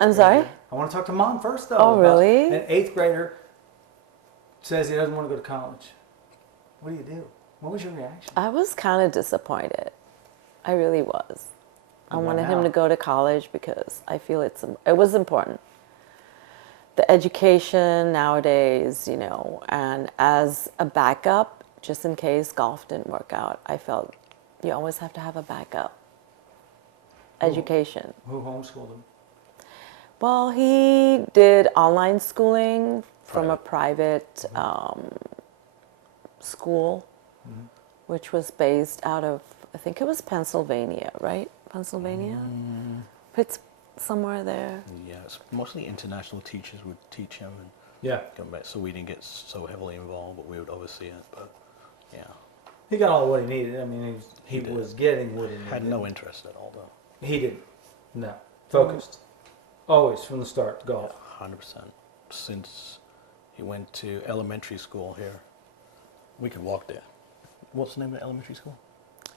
I'm sorry? I want to talk to Mom first, though. Oh, really? An 8th grader says he doesn't want to go to college. What do you do? What was your reaction? I was kind of disappointed. I really was. I wanted him now? to go to college because I feel it was important. The education nowadays, you know, and as a backup, just in case golf didn't work out, I felt you always have to have a backup. Education. Who homeschooled him? Well, he did online schooling from a private school, which was based out of, I think it was Pennsylvania, right? Pennsylvania? It's somewhere there. Yes, mostly international teachers would teach him and come back, so we didn't get so heavily involved, but we would oversee it. But yeah, He got all what he needed. I mean, he did. was getting what he needed. Had no interest at all, though. He didn't. No. Focused. Always from the start, golf. 100%. Since he went to elementary school here, we could walk there. What's the name of the elementary school?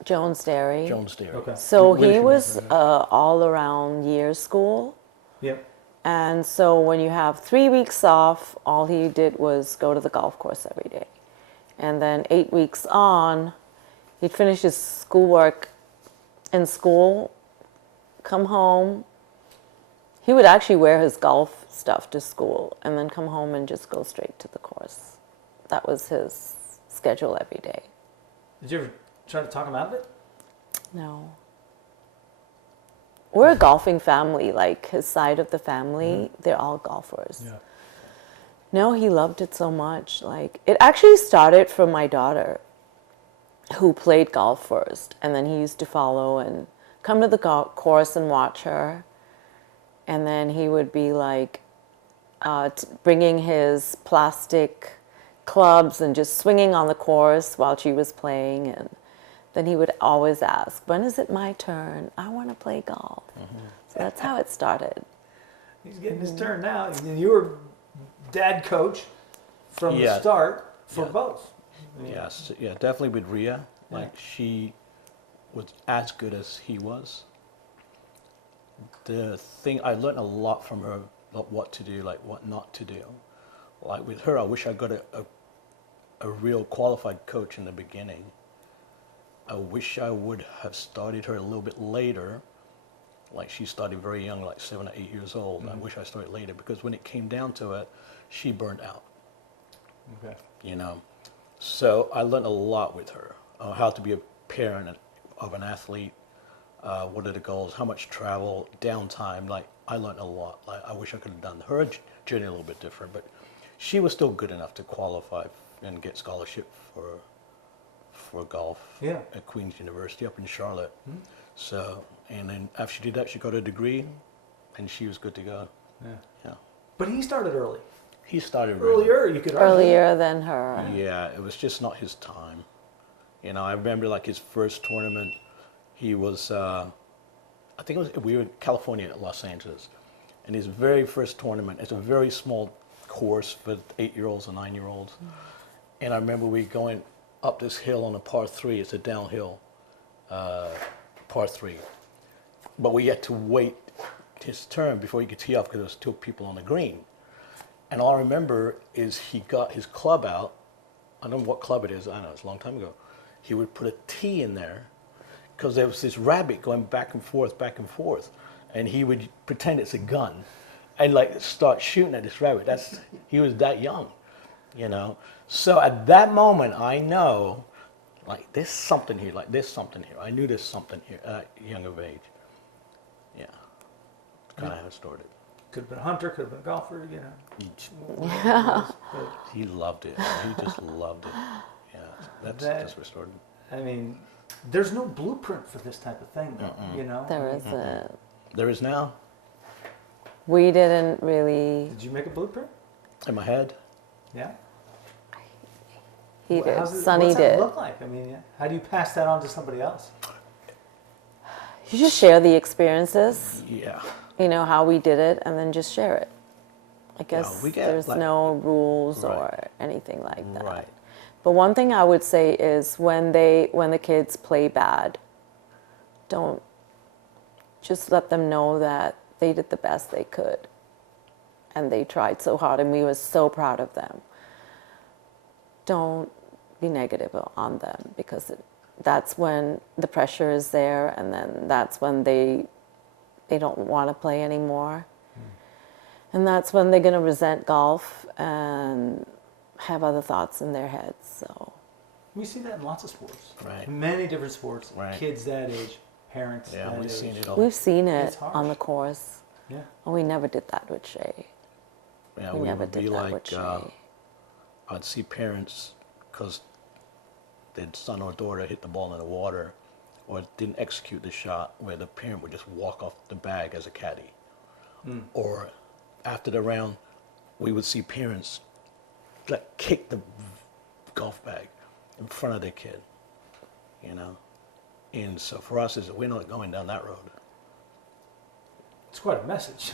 Jones Dairy. Jones Dairy. Okay. So What is he your was name? all around year school. Yep. And so when you have 3 weeks off, all he did was go to the golf course every day. And then 8 weeks on, he'd finish his schoolwork in school, come home. He would actually wear his golf stuff to school and then come home and just go straight to the course. That was his schedule every day. Did you ever try to talk him out of it? No. We're a golfing family, like his side of the family, they're all golfers. Yeah. No, he loved it so much. Like, it actually started from my daughter, who played golf first, and then he used to follow and come to the course and watch her. And then he would be like bringing his plastic clubs and just swinging on the course while she was playing. And then he would always ask, when is it my turn? I want to play golf. So that's how it started. He's getting his turn now. You were dad coach from the start for both. Yes, yeah, definitely with Rhea. Like, she was as good as he was. The thing, I learned a lot from her about what to do, like what not to do. Like with her, I wish I got a real qualified coach in the beginning. I wish I would have started her a little bit later. Like, she started very young, like 7 or 8 years old. I wish I started later, because when it came down to it, she burned out. Okay. You know, so I learned a lot with her, how to be a parent of an athlete, what are the goals, how much travel, downtime. Like, I learned a lot. Like, I wish I could have done her journey a little bit different, but she was still good enough to qualify and get scholarship for golf at Queen's University up in Charlotte. So, and then after she did that, she got a degree, and she was good to go. Yeah. But he started early. He started Earlier, you could argue. Earlier than her. Yeah, it was just not his time. You know, I remember like his first tournament, he was, I think it was, we were in California, Los Angeles, and his very first tournament, it's a very small course for 8-year-olds and 9-year-olds. And I remember we going up this hill on a par 3, it's a downhill par 3. But we had to wait his turn before he could tee off because there was 2 people on the green. And all I remember is he got his club out. I don't know what club it is. I don't know, it's a long time ago. He would put a tee in there because there was this rabbit going back and forth. And he would pretend it's a gun and like start shooting at this rabbit. He was that young, you know. So at that moment, I know, like, there's something here, I knew there's something here at a young of age. Yeah, kind of how it started. Could have been a hunter, could have been a golfer, you know. He loved it. He just loved it. Yeah, that's where it started. I mean, there's no blueprint for this type of thing, though, you know? There isn't. There is now. We didn't really. Did you make a blueprint? In my head. Yeah. He did. Sonny Sonny did. What's did. that look like? I mean, how do you pass that on to somebody else? You just share the experiences. Yeah. You know how we did it, and then just share it. I guess there's like, no rules right. or anything like that. Right. But one thing I would say is when the kids play bad, don't just let them know that they did the best they could. And they tried so hard, and we were so proud of them. Don't be negative on them, because that's when the pressure is there, and then that's when they don't want to play anymore. And that's when they're going to resent golf and have other thoughts in their heads. So we see that in lots of sports. Right. Many different sports. Right. Kids that age, parents that we've age. seen it all. we've seen It's it harsh. on the course. Yeah. And we never did that with Shay. Yeah, we never would did be that with like, Shay. I'd see parents, because their son or daughter hit the ball in the water or didn't execute the shot, where the parent would just walk off the bag as a caddy. Or after the round, we would see parents like kick the golf bag in front of their kid, you know? And so for us, we're not going down that road. It's quite a message.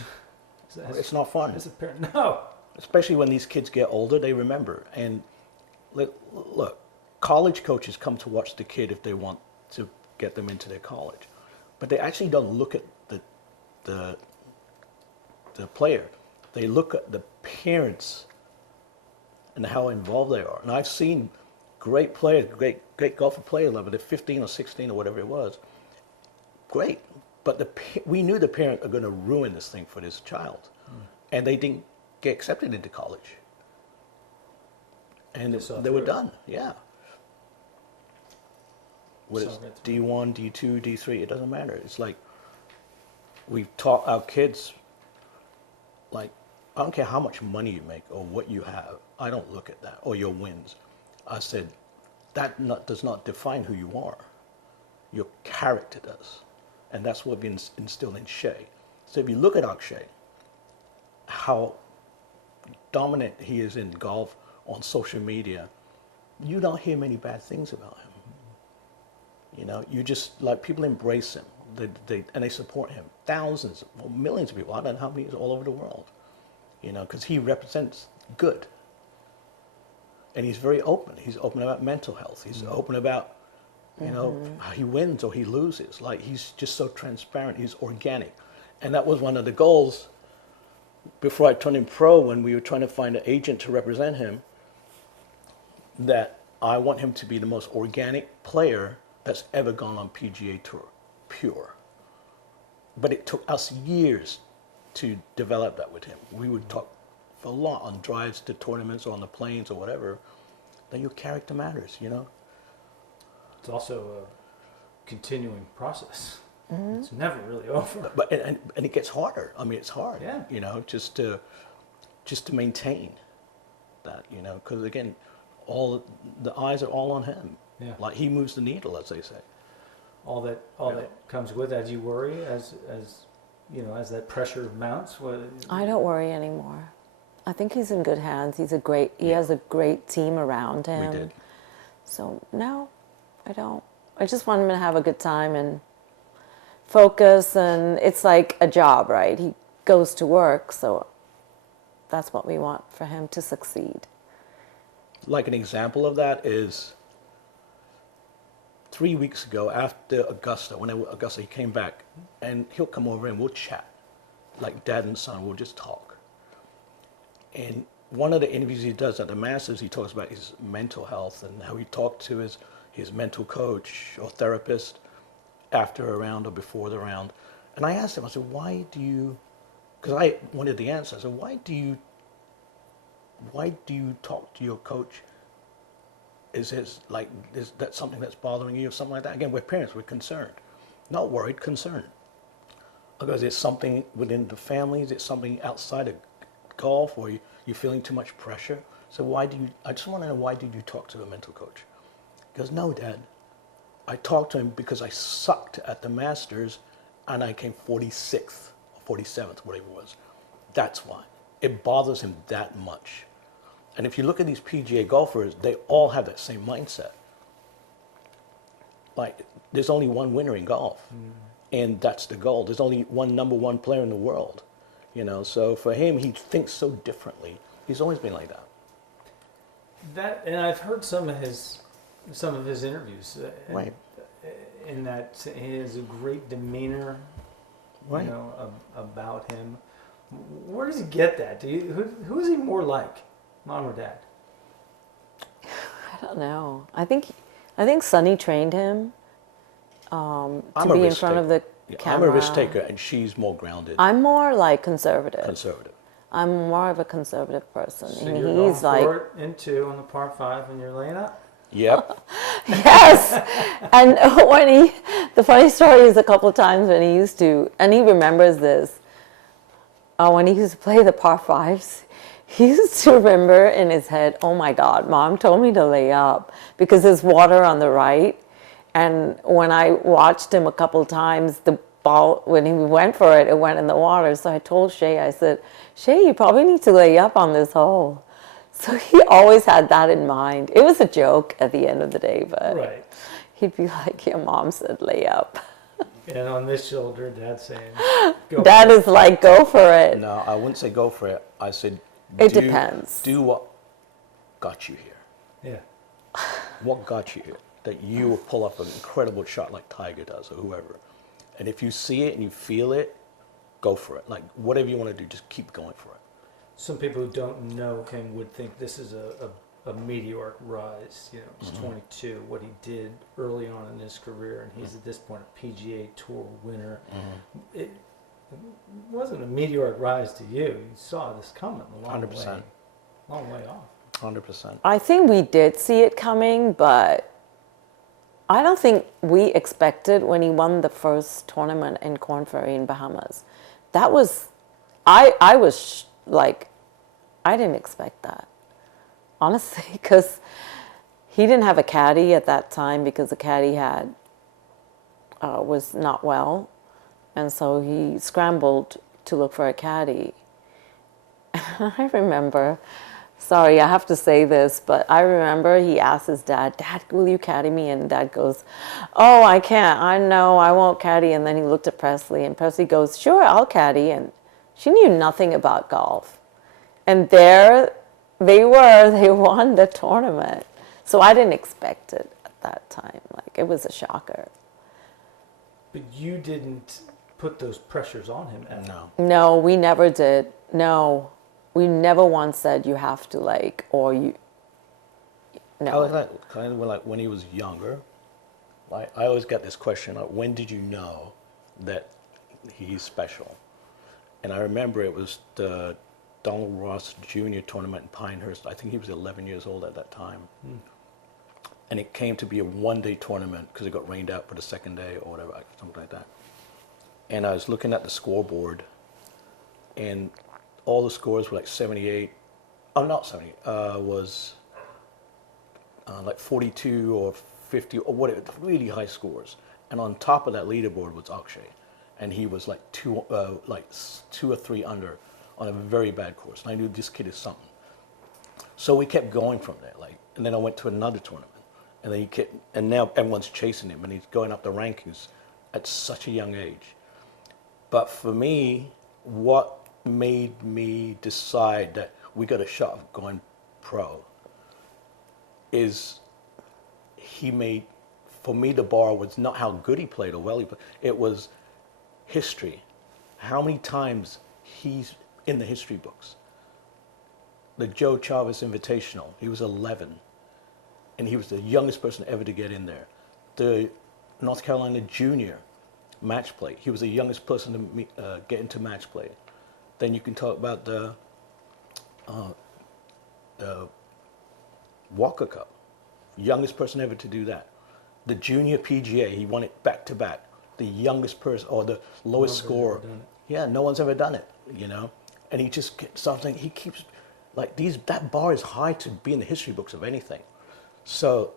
It's not fun. As a parent, no. Especially when these kids get older, they remember. And look, college coaches come to watch the kid if they want to get them into their college, but they actually don't look at the player. They look at the parents and how involved they are. And I've seen great players, great golfer players, whether they're 15 or 16 or whatever it was. Great, but we knew the parents are going to ruin this thing for this child, and they didn't get accepted into college, and they were done. Yeah. Whether it's D1, D2, D3, it doesn't matter. It's like we've taught our kids, like, I don't care how much money you make or what you have. I don't look at that, or your wins. I said, that does not define who you are. Your character does. And that's what been instilled in Shay. So if you look at Akshay, how dominant he is in golf on social media, you don't hear many bad things about him. You know, you just, like, people embrace him. And they support him. Thousands, or millions of people, I don't know how many, all over the world. You know, because he represents good. And he's very open. He's open about mental health. He's open about, you know, how he wins or he loses. Like, he's just so transparent. He's organic. And that was one of the goals before I turned him pro, when we were trying to find an agent to represent him, that I want him to be the most organic player that's ever gone on PGA Tour, pure. But it took us years to develop that with him. We would talk for a lot on drives to tournaments or on the planes or whatever. Then your character matters, you know? It's also a continuing process. It's never really over. But and it gets harder. I mean, it's hard, Yeah. you know, just to maintain that, you know, because again, all the eyes are all on him. Yeah. Like, he moves the needle, as they say. All that comes with, as you worry, as you know, as that pressure mounts. I don't worry anymore. I think he's in good hands. He has a great team around him. We did. So no, I don't. I just want him to have a good time and focus, and it's like a job, right? He goes to work, so that's what we want for him to succeed. Like, an example of that is 3 weeks ago after Augusta, he came back, and he'll come over and we'll chat. Like dad and son, we'll just talk. And one of the interviews he does at the Masters, he talks about his mental health and how he talked to his mental coach or therapist after a round or before the round. And I asked him, I said, why do you, because I wanted the answer, I said, why do you talk to your coach? Is that something that's bothering you or something like that? Again, we're parents, we're concerned. Not worried, concerned. Because it's something within the family, is it something outside of golf, or you're feeling too much pressure? So I just want to know, why did you talk to a mental coach? He goes, no, Dad. I talked to him because I sucked at the Masters and I came 46th or 47th, whatever it was. That's why. It bothers him that much. And if you look at these PGA golfers, they all have that same mindset. Like, there's only one winner in golf, and that's the goal. There's only one number one player in the world, you know. So for him, he thinks so differently. He's always been like that. And I've heard some of his interviews. Right. In that he has a great demeanor. Right. you know, about him. Where does he get that? Who is he more like, mom or dad? I don't know. I think Sonny trained him to I'm a be in risk front of the taker. camera. I'm a risk taker, and she's more grounded, I'm more like conservative. conservative. I'm more of a conservative person. So and you're going he's like, for it in 2 on the par 5 and you're laying up? Yep. yes. And the funny story is a couple of times when he used to, and he remembers this, when he used to play the par 5s, he used to remember in his head, oh my God, Mom told me to lay up because there's water on the right. And when I watched him a couple of times, the ball, when he went for it, it went in the water. So I told Shay, I said, Shay, you probably need to lay up on this hole. So he always had that in mind. It was a joke at the end of the day, but Right. he'd be like, your mom said lay up. And on this shoulder, Dad's saying, go. Dad is like, go for it. No, I wouldn't say go for it. I said, It depends. Do what got you here. Yeah. What got you here? That you will pull up an incredible shot like Tiger does or whoever. And if you see it and you feel it, go for it. Like, whatever you want to do, just keep going for it. Some people who don't know him would think this is a meteoric rise. You know, he's 22. What he did early on in his career, and he's at this point a PGA Tour winner. It wasn't a meteoric rise to you. You saw this coming a long 100%. way, long way off. 100%. I think we did see it coming, but I don't think we expected when he won the first tournament in Corn Ferry in Bahamas. That was, I was like, I didn't expect that, honestly, because he didn't have a caddy at that time because the caddy had was not well, and so he scrambled to look for a caddy. I remember. Sorry, I have to say this, but I remember he asked his dad, Dad, will you caddy me? And Dad goes, oh, I can't. I know, I won't caddy. And then he looked at Presley, and Presley goes, sure, I'll caddy. And she knew nothing about golf. And there they were. They won the tournament. So I didn't expect it at that time. Like, it was a shocker. But you didn't put those pressures on him. No. No, we never did. No. We never once said you have to, like, or you. No. I was like, kind of like when he was younger. Like, I always get this question, like, when did you know that he's special? And I remember it was the Donald Ross Jr. tournament in Pinehurst. I think he was 11 years old at that time. And it came to be a one-day tournament because it got rained out for the second day or whatever, something like that. And I was looking at the scoreboard, and all the scores were like 78. Oh, not 70. Was like 42 or 50 or whatever, really high scores. And on top of that leaderboard was Akshay, and he was like two or three under on a very bad course. And I knew this kid is something. So we kept going from there. Like, and then I went to another tournament, and then and now everyone's chasing him, and he's going up the rankings at such a young age. But for me, what made me decide that we got a shot of going pro is for me, the bar was not how good he played or well he played. It was history. How many times he's in the history books. The Joe Chavez Invitational, he was 11, and he was the youngest person ever to get in there. The North Carolina Junior match play, he was the youngest person to get into match play. Then you can talk about the Walker Cup, youngest person ever to do that. The Junior PGA, he won it back to back. The youngest person, or the lowest scorer. Yeah, no one's ever done it, you know. And he just something. He keeps like that bar is high to be in the history books of anything. So,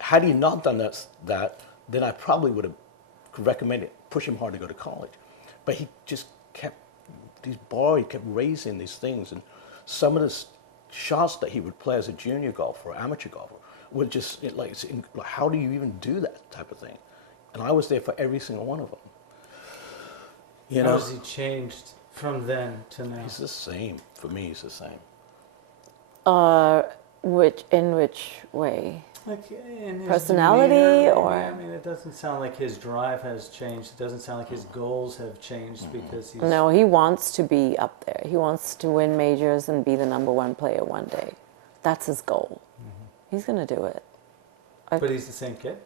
had he not done that, then I probably would have recommended push him hard to go to college. But he just kept he kept raising these things, and some of the shots that he would play as a junior golfer or amateur golfer were just how do you even do that type of thing? And I was there for every single one of them. You know, how has he changed from then to now? He's the same. For me, he's the same. In which way? Like in his Personality, demeanor, or- I mean, it doesn't sound like his drive has changed. It doesn't sound like his goals have changed because he's. No, he wants to be up there. He wants to win majors and be the #1 player one day. That's his goal. He's going to do it. But he's the same kid.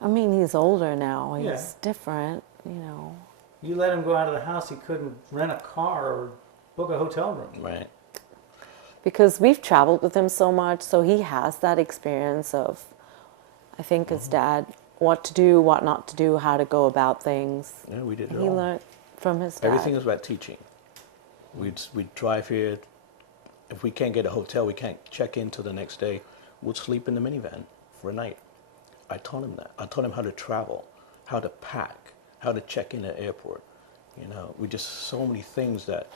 I mean, he's older now. He's Yeah. different, you know. You let him go out of the house, he couldn't rent a car or book a hotel room. Right. Because we've traveled with him so much, so he has that experience of, I think, his dad, what to do, what not to do, how to go about things. Yeah, we did it He all. learned from his dad. Everything is about teaching. We'd drive here. If we can't get a hotel, we can't check in till the next day. We'll sleep in the minivan for a night. I taught him that. I taught him how to travel, how to pack, how to check in at the airport. You know, we just so many things that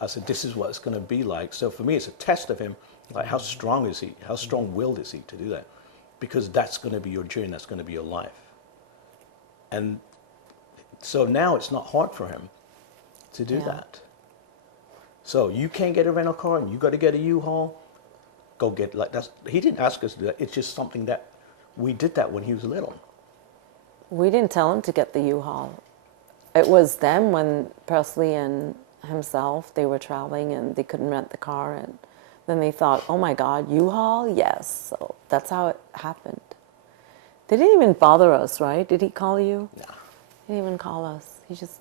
I said, this is what it's going to be like. So for me, it's a test of him. Like, how strong is he? How strong-willed is he to do that? Because that's going to be your journey. That's going to be your life. And so now it's not hard for him to do Yeah. that. So you can't get a rental car and you got to get a U-Haul. Go get, like, that's, he didn't ask us to do that. It's just something that we did that when he was little. We didn't tell him to get the U-Haul. It was them when Presley and himself, they were traveling and they couldn't rent the car, and then they thought, oh my God, U-Haul? Yes. So that's how it happened. They didn't even bother us, right? Did he call you? No. He didn't even call us. He just,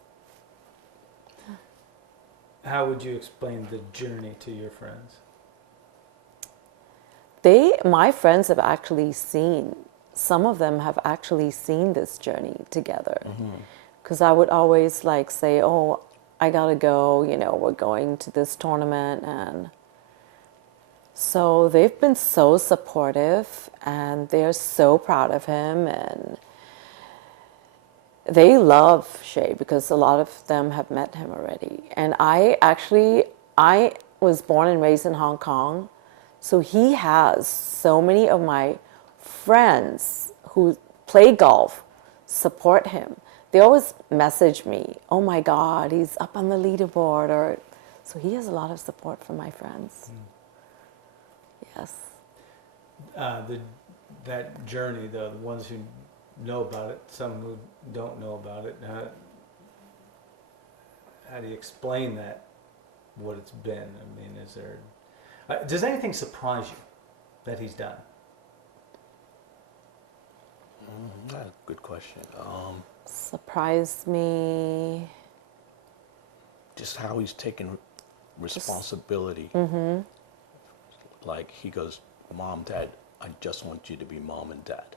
How would you explain the journey to your friends? my friends have actually seen, some of them have actually seen this journey together. Because I would always like say, oh, I gotta go, you know, we're going to this tournament. And so they've been so supportive and they're so proud of him, and they love Shay because a lot of them have met him already. And I was born and raised in Hong Kong, so he has so many of my friends who play golf support him. They always message me, oh my God, he's up on the leaderboard, or so he has a lot of support from my friends. Yes. That journey, though, the ones who know about it, some who don't know about it, how do you explain that, what it's been? I mean, is there, does anything surprise you that he's done? That's a good question. Surprised me. Just how he's taken responsibility. Like, he goes, Mom, Dad, I just want you to be Mom and Dad.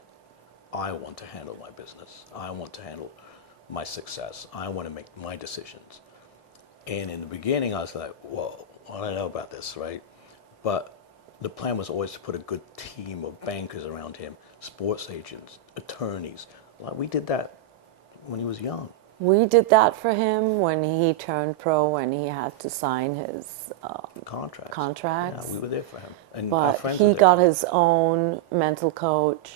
I want to handle my business. I want to handle my success. I want to make my decisions. And in the beginning, I was like, whoa, I don't know about this, right? But the plan was always to put a good team of bankers around him, sports agents, attorneys. Like, we did that when he was young. We did that for him when he turned pro and he had to sign his contracts. Yeah, we were there for him. And our But friends were he there got for him. his own mental coach,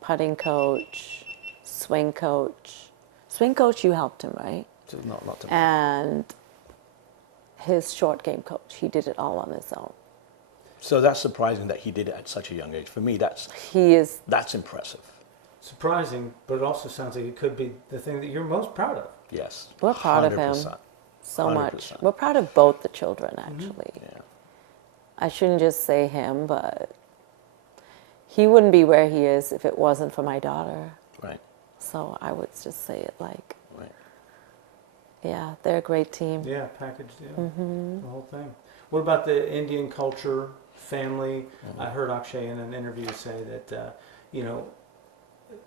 putting coach, swing coach. Swing coach, you helped him, right? So not to And his short game coach. He did it all on his own. So that's surprising that he did it at such a young age. For me, that's impressive. Surprising, but it also sounds like it could be the thing that you're most proud of. Yes. We're proud of him 100%. so much. 100%. We're proud of both the children, actually. Yeah. I shouldn't just say him, but he wouldn't be where he is if it wasn't for my daughter. Right. So I would just say it like, Right. yeah, they're a great team. Yeah, package deal. The whole thing. What about the Indian culture, family? I heard Akshay in an interview say that,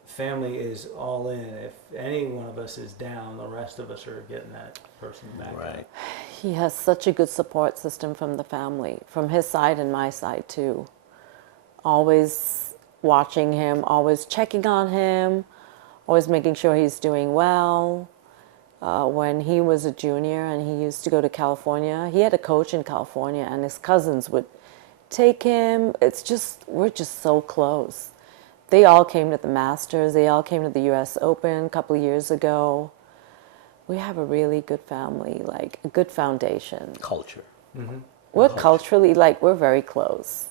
family is all in. If any one of us is down, the rest of us are getting that person back. Right. He has such a good support system from the family, from his side and my side too. Always watching him, always checking on him, always making sure he's doing well. When he was a junior and he used to go to California, he had a coach in California and his cousins would take him. We're just so close. They all came to the Masters. They all came to the U.S. Open a couple of years ago. We have a really good family, like a good foundation. Culture. We're culturally, we're very close.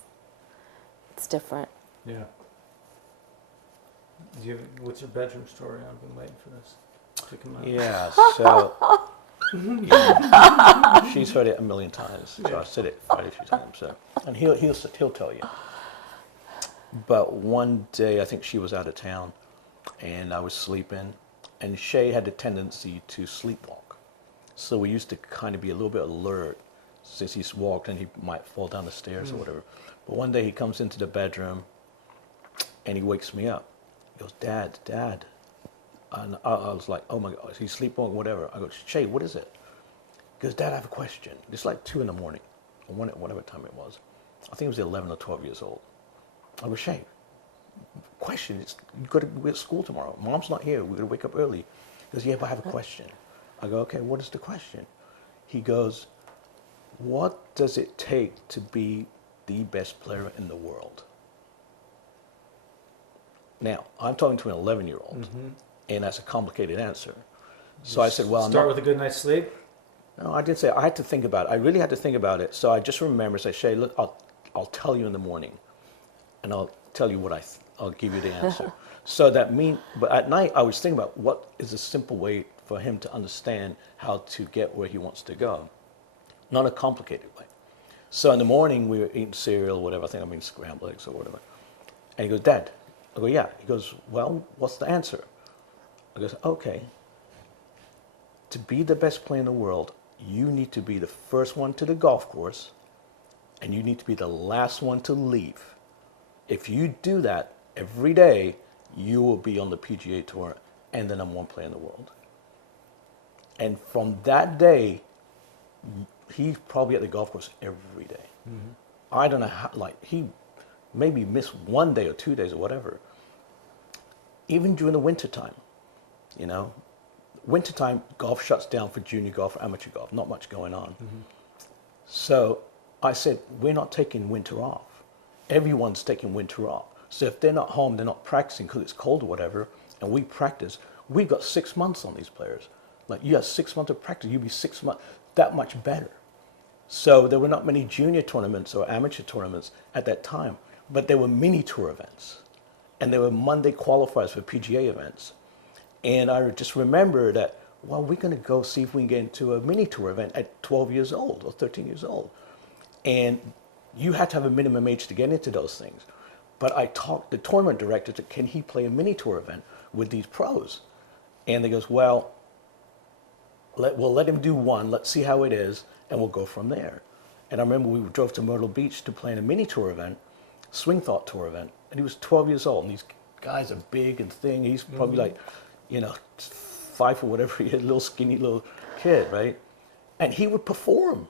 It's different. Yeah. What's your bedroom story? I've been waiting for this to come out. Yeah, so yeah, she's heard it a million times. So I've said it quite a few times. So, and he'll tell you. But one day, I think she was out of town, and I was sleeping, and Shay had the tendency to sleepwalk. So we used to kind of be a little bit alert since he's walked and he might fall down the stairs or whatever. But one day he comes into the bedroom, and he wakes me up. He goes, Dad. And I was like, oh my God, he's sleepwalking, whatever. I go, Shay, what is it? He goes, Dad, I have a question. It's like 2 in the morning, or whatever time it was. I think it was 11 or 12 years old. I go, Shay, question, you got to be at school tomorrow. Mom's not here, we're going to wake up early. He goes, yeah, but I have a question. I go, okay, what is the question? He goes, what does it take to be the best player in the world? Now, I'm talking to an 11-year-old, and that's a complicated answer. So I said, well, Start with a good night's sleep? No, I did say, I had to think about it. I really had to think about it. So I just remember, say, Shay, look, I'll tell you in the morning, and I'll tell you what I'll give you the answer. So but at night, I was thinking about what is a simple way for him to understand how to get where he wants to go. Not a complicated way. So in the morning, we were eating cereal or whatever. I think I'm eating scrambled eggs or whatever. And he goes, Dad. I go, yeah. He goes, well, what's the answer? I goes, okay. To be the best player in the world, you need to be the first one to the golf course, and you need to be the last one to leave. If you do that every day, you will be on the PGA Tour and the #1 player in the world. And from that day, he's probably at the golf course every day. I don't know how, he maybe missed 1 day or 2 days or whatever. Even during the wintertime, wintertime, golf shuts down for junior golf, amateur golf, not much going on. So I said, we're not taking winter off. Everyone's taking winter off. So if they're not home, they're not practicing because it's cold or whatever, and we practice, we've got 6 months on these players. Like, you have 6 months of practice, you'll be 6 months, that much better. So there were not many junior tournaments or amateur tournaments at that time, but there were mini tour events. And there were Monday qualifiers for PGA events. And I just remember that, well, we're going to go see if we can get into a mini tour event at 12 years old or 13 years old. And you had to have a minimum age to get into those things. But I talked the tournament director to, can he play a mini tour event with these pros? And they goes, well, we'll let him do one, let's see how it is, and we'll go from there. And I remember we drove to Myrtle Beach to play in a mini tour event, Swing Thought tour event, and he was 12 years old, and these guys are big and thin. He's probably like, 5 or whatever, he had a little skinny little kid, right? And he would perform.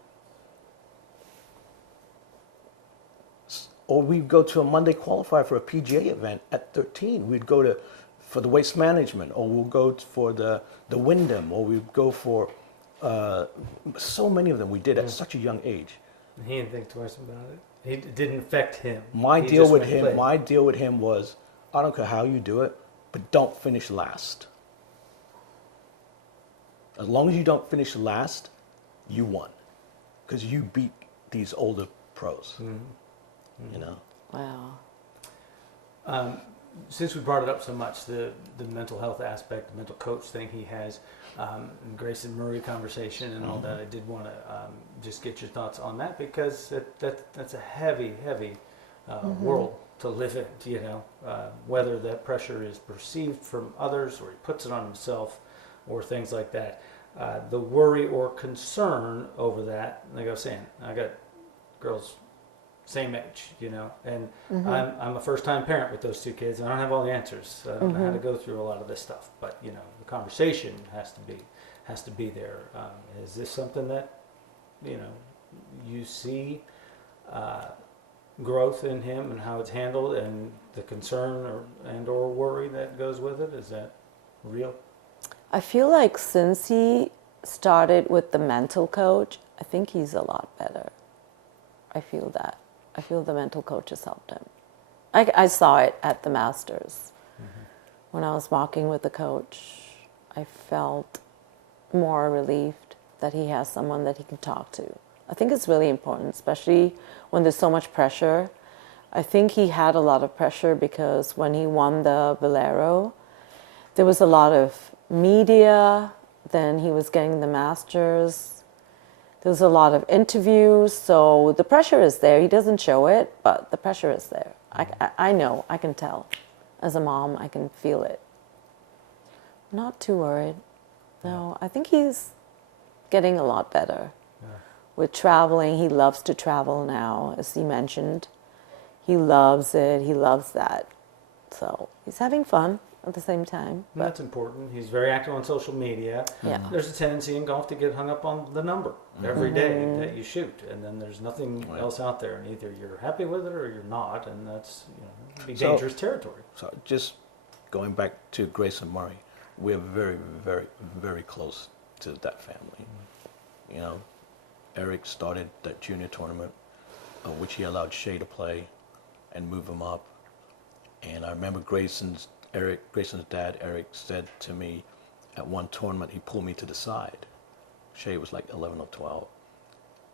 Or we'd go to a Monday qualifier for a PGA event at 13. We'd go for the waste management, or we'll go for the Wyndham, or we'd go for so many of them we did at such a young age. He didn't think twice about it. It didn't affect him. My deal with him was, I don't care how you do it, but don't finish last. As long as you don't finish last, you won, because you beat these older pros. Wow. Since we brought it up so much, the mental health aspect, the mental coach thing he has, and Grayson Murray conversation and all that, I did want to just get your thoughts on that, because that's a heavy world to live in, whether that pressure is perceived from others or he puts it on himself or things like that. The worry or concern over that, like I was saying, I got girls same age, and I'm a first-time parent with those 2 kids. I don't have all the answers. I don't know how to go through a lot of this stuff, but the conversation has to be there. Is this something that you see growth in him and how it's handled, and the concern or worry that goes with it? Is that real? I feel like since he started with the mental coach, I think he's a lot better. I feel that. I feel the mental coach has helped him. I saw it at the Masters. When I was walking with the coach, I felt more relieved that he has someone that he can talk to. I think it's really important, especially when there's so much pressure. I think he had a lot of pressure because when he won the Valero, there was a lot of media. Then he was getting the Masters. There was a lot of interviews. So the pressure is there. He doesn't show it, but the pressure is there. I know. I can tell. As a mom, I can feel it. Not too worried. No, I think he's getting a lot better. Yeah. With traveling, he loves to travel now, as he mentioned. He loves it. He loves that. So he's having fun at the same time. And that's important. He's very active on social media. Yeah. There's a tendency in golf to get hung up on the number every day that you shoot, and then there's nothing else out there, and either you're happy with it or you're not, and that's be dangerous territory. So just going back to Grayson Murray, we're very, very, very close to that family. You know, Eric started that junior tournament, which he allowed Shay to play and move him up. And I remember Grayson's dad, Eric, said to me at one tournament, he pulled me to the side. Shay was like 11 or 12.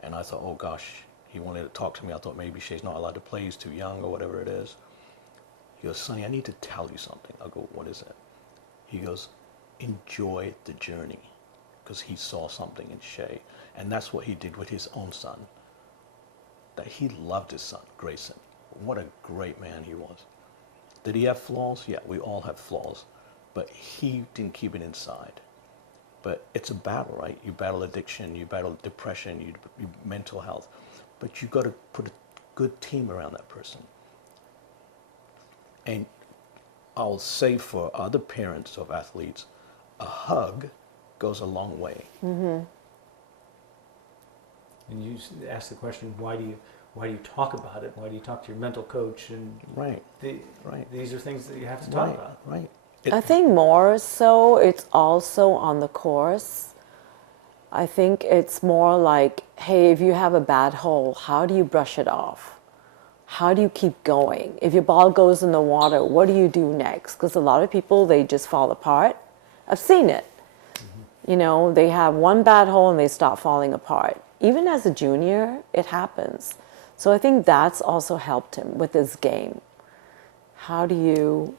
And I thought, oh gosh, he wanted to talk to me. I thought maybe Shay's not allowed to play, he's too young or whatever it is. He goes, Sonny, I need to tell you something. I go, what is it? He goes, enjoy the journey, because he saw something in Shay. And that's what he did with his own son. That he loved his son, Grayson. What a great man he was. Did he have flaws? Yeah, we all have flaws. But he didn't keep it inside. But it's a battle, right? You battle addiction, you battle depression, you mental health. But you got to put a good team around that person. And I'll say for other parents of athletes, a hug goes a long way. Mm-hmm. And you ask the question, why do you talk about it? Why do you talk to your mental coach? And these are things that you have to talk about. Right. I think more so it's also on the course. I think it's more like, hey, if you have a bad hole, how do you brush it off? How do you keep going? If your ball goes in the water, what do you do next? Because a lot of people, they just fall apart. I've seen it. Mm-hmm. You know, they have one bad hole and they start falling apart. Even as a junior, it happens. So I think that's also helped him with his game. How do you...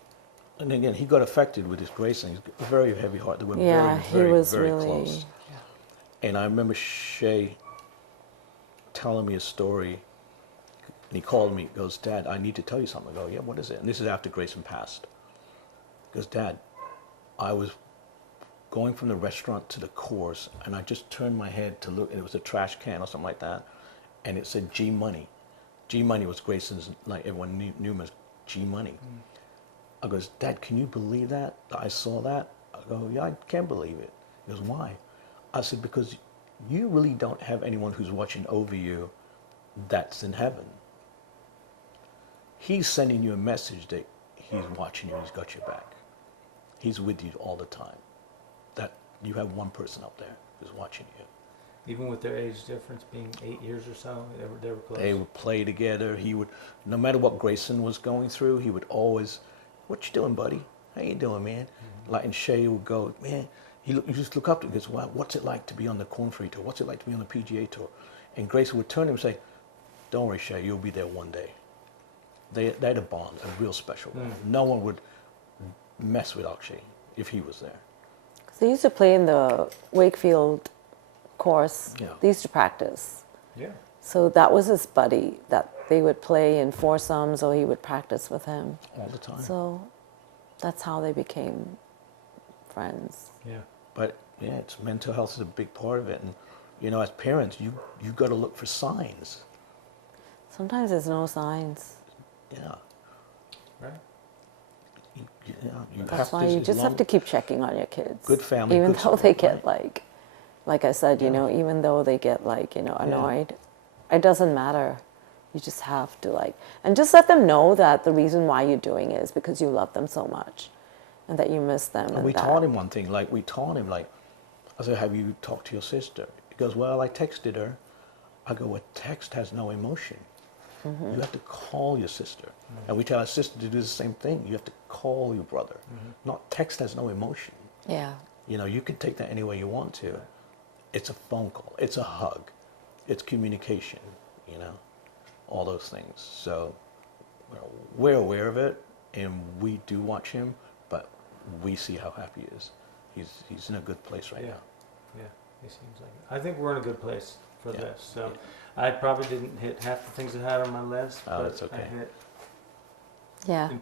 And again, he got affected with his Grayson. He's a very heavy heart. They were very close. Yeah. And I remember Shay telling me a story, and he called me, goes, Dad, I need to tell you something. I go, yeah, what is it? And this is after Grayson passed. He goes, Dad, I was going from the restaurant to the course, and I just turned my head to look, and it was a trash can or something like that, and it said G Money. G Money was Grayson's, like everyone knew him as G Money. I goes, Dad, can you believe that? I saw that? I go, yeah, I can't believe it. He goes, why? I said, because you really don't have anyone who's watching over you that's in heaven. He's sending you a message that he's watching you, he's got your back. He's with you all the time. That you have one person up there who's watching you. Even with their age difference being 8 years or so, they were close. They would play together. He would, no matter what Grayson was going through, he would always, what you doing, buddy? How you doing, man? Mm-hmm. Like, and Shay would go, man, you just look up to him and goes, wow, what's it like to be on the Corn Ferry Tour? What's it like to be on the PGA Tour? And Grayson would turn to him and say, don't worry, Shay, you'll be there one day. They had a bond, a real special bond. No one would mess with Akshay if he was there. They used to play in the Wakefield course. Yeah. They used to practice. Yeah. So that was his buddy that they would play in foursomes, or he would practice with him. All the time. So that's how they became friends. Yeah. But yeah, it's mental health is a big part of it. And you know, as parents, you got to look for signs. Sometimes there's no signs. Yeah. Right. That's why you just have to keep checking on your kids. Good family, even good though support, they get right? like I said, you know, even though they get annoyed, it doesn't matter. You just have to and just let them know that the reason why you're doing it is because you love them so much, and that you miss them. And we taught him one thing. I said, have you talked to your sister? He goes, well, I texted her. I go, well, text has no emotion. Mm-hmm. You have to call your sister. Mm-hmm. And we tell our sister to do the same thing. You have to call your brother. Mm-hmm. Not text has no emotion. Yeah. You know, you can take that any way you want to. It's a phone call. It's a hug. It's communication, you know, all those things. So we're aware of it, and we do watch him, but we see how happy he is. He's in a good place right now. Yeah, he seems like it. I think we're in a good place for Yeah. this. So I probably didn't hit half the things I had on my list, Oh, but that's okay. I hit Yeah. important